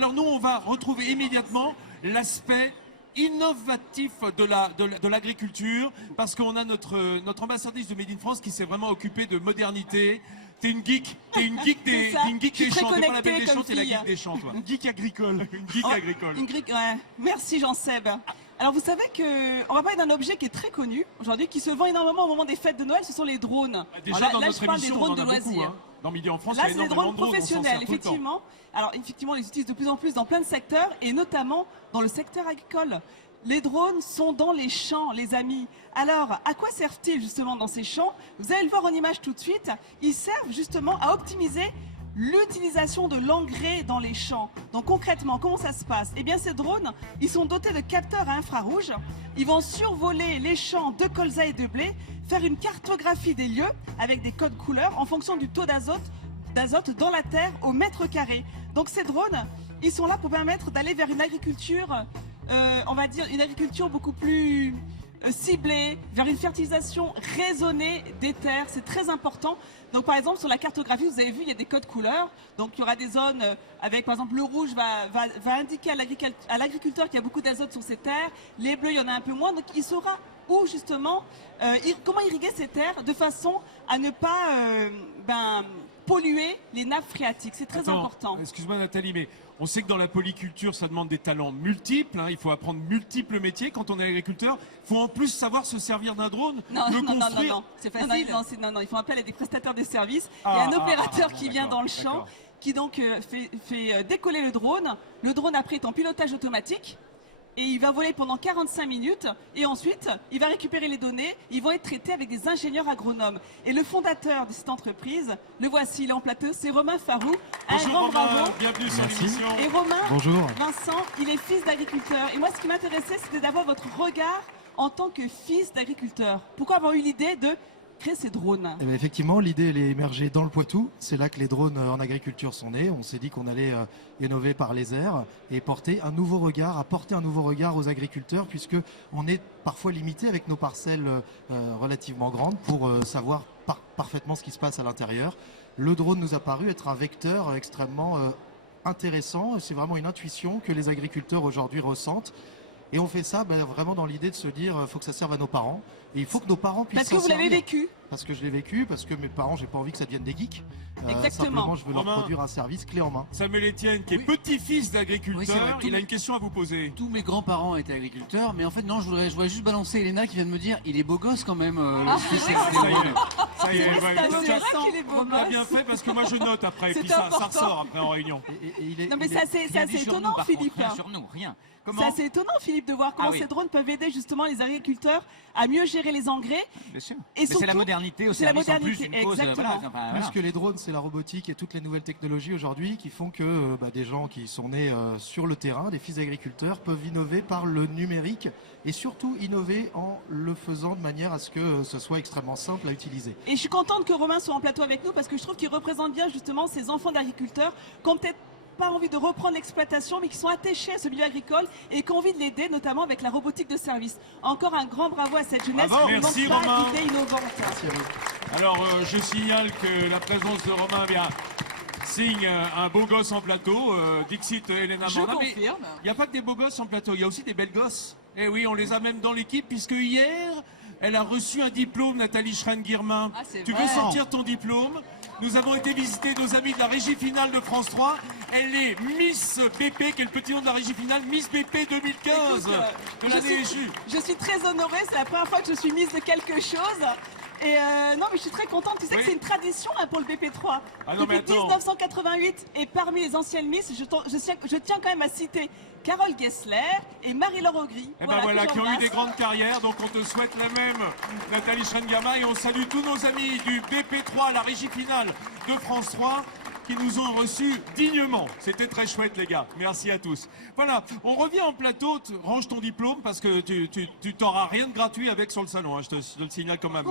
Alors nous, on va retrouver immédiatement l'aspect innovatif de l'agriculture, parce qu'on a notre ambassadrice de Made in France qui s'est vraiment occupée de modernité. T'es une geek des champs, t'es pas la belle des champs, t'es la geek des champs, toi. Une geek agricole. Une geek agricole. Ouais. Merci Jean-Seb. Alors vous savez qu'on va parler d'un objet qui est très connu aujourd'hui, qui se vend énormément au moment des fêtes de Noël, ce sont les drones. Déjà Alors dans là notre je parle des émission, drones on en de a beaucoup. loisirs. Hein. Dans Midi en France, Là, il y a c'est des énormément drones de drones, on s'en sert professionnels, tout le temps. effectivement. Alors, effectivement, on les utilise de plus en plus dans plein de secteurs, et notamment dans le secteur agricole. Les drones sont dans les champs, les amis. Alors, à quoi servent-ils justement dans ces champs? Vous allez le voir en image tout de suite. Ils servent justement à optimiser l'utilisation de l'engrais dans les champs. Donc concrètement, comment ça se passe? Eh bien, ces drones, ils sont dotés de capteurs à infrarouge. Ils vont survoler les champs de colza et de blé, faire une cartographie des lieux avec des codes couleurs en fonction du taux d'azote dans la terre au mètre carré. Donc ces drones, ils sont là pour permettre d'aller vers une agriculture, on va dire une agriculture beaucoup plus ciblée, vers une fertilisation raisonnée des terres. C'est très important. Donc par exemple sur la cartographie, vous avez vu, il y a des codes couleurs. Donc il y aura des zones avec par exemple le rouge va indiquer à l'agriculteur qu'il y a beaucoup d'azote sur ces terres. Les bleus, il y en a un peu moins. Donc il saura où justement, comment irriguer ces terres de façon à ne pas polluer les nappes phréatiques. C'est très important. Excuse-moi Nathalie, mais on sait que dans la polyculture, ça demande des talents multiples. Hein. Il faut apprendre multiples métiers. Quand on est agriculteur, il faut en plus savoir se servir d'un drone. Non, c'est facile. Non, il faut appeler à des prestataires de services. Il y a un opérateur qui vient dans le champ, qui donc fait décoller le drone. Le drone après est en pilotage automatique. Et il va voler pendant 45 minutes et ensuite il va récupérer les données, ils vont être traités avec des ingénieurs agronomes. Et le fondateur de cette entreprise, le voici, il est en plateau, c'est Romain Farou. Bonjour un grand Romain, bravo. Bienvenue sur l'émission. Et Romain, Bonjour. Vincent, il est fils d'agriculteur. Et moi ce qui m'intéressait c'était d'avoir votre regard en tant que fils d'agriculteur. Pourquoi avoir eu l'idée de créer ces drones? Eh bien, effectivement, l'idée elle est émergée dans le Poitou. C'est là que les drones en agriculture sont nés. On s'est dit qu'on allait innover par les airs et apporter un nouveau regard aux agriculteurs, puisque on est parfois limité avec nos parcelles relativement grandes pour savoir parfaitement ce qui se passe à l'intérieur. Le drone nous a paru être un vecteur extrêmement intéressant. C'est vraiment une intuition que les agriculteurs aujourd'hui ressentent. Et on fait ça vraiment dans l'idée de se dire faut que ça serve à nos parents. Et il faut que nos parents puissent Parce que vous l'avez vécu. Parce que je l'ai vécu, parce que mes parents, j'ai pas envie que ça devienne des geeks. Exactement. Simplement, je veux leur Romain. produire un service clé en main. Samuel Etienne, qui est petit-fils d'agriculteur, Oui, c'est vrai. il a une question à vous poser. Tous mes grands-parents étaient agriculteurs, mais en fait non, je voudrais juste balancer Elena qui vient de me dire, il est beau gosse quand même. Ça y est, ça y est. C'est ouais, vrai tiens, qu'il est beau on a gosse. bien fait parce que moi je note après, et puis C'est ça important. ressort après en réunion. Non mais c'est assez étonnant Philippe. Rien sur nous, rien. C'est Comment assez étonnant Philippe de voir comment Ah oui. ces drones peuvent aider justement les agriculteurs à mieux gérer les engrais. Bien sûr. Et Mais c'est la surtout, modernité au c'est la service en plus modernité, d'une cause. exactement. Plus que les drones, c'est la robotique et toutes les nouvelles technologies aujourd'hui qui font que des gens qui sont nés sur le terrain, des fils d'agriculteurs, peuvent innover par le numérique et surtout innover en le faisant de manière à ce que ce soit extrêmement simple à utiliser. Et je suis contente que Romain soit en plateau avec nous parce que je trouve qu'il représente bien justement ces enfants d'agriculteurs qui ont peut-être pas envie de reprendre l'exploitation mais qui sont attachés à ce milieu agricole et qui ont envie de l'aider notamment avec la robotique de service. Encore un grand bravo à cette jeunesse Bravo, qui ne merci, manque pas Romain. d'idées innovantes. Merci à vous. Alors je signale que la présence de Romain signe un beau gosse en plateau, Dixit Elena Je Morna. Mais confirme. il n'y a pas que des beaux gosses en plateau, il y a aussi des belles gosses. Et oui, on les a même dans l'équipe puisque hier, elle a reçu un diplôme, Nathalie Schrein-Guirmin. Ah, c'est Tu vrai. veux sortir ton diplôme? Nous avons été visiter nos amis de la régie finale de France 3. Elle est Miss BP, qui est le petit nom de la régie finale, Miss BP 2015 de l'année échue. Je suis très honorée, c'est la première fois que je suis mise de quelque chose. Et non, mais je suis très contente. Tu sais Oui. que c'est une tradition hein, pour le BP3. Ah non, mais Depuis attends. 1988, et parmi les anciennes Miss, je tiens quand même à citer Carole Gessler et Marie-Laure Augry. Et voilà, que qui ont eu j'embrasse. des grandes carrières. Donc on te souhaite la même, Nathalie Schrein-Guirmin. Et on salue tous nos amis du BP3, la régie finale de France 3, qui nous ont reçus dignement. C'était très chouette, les gars. Merci à tous. Voilà, on revient en plateau. Range ton diplôme parce que tu t'auras rien de gratuit avec sur le salon. Hein. Je te le signale quand même.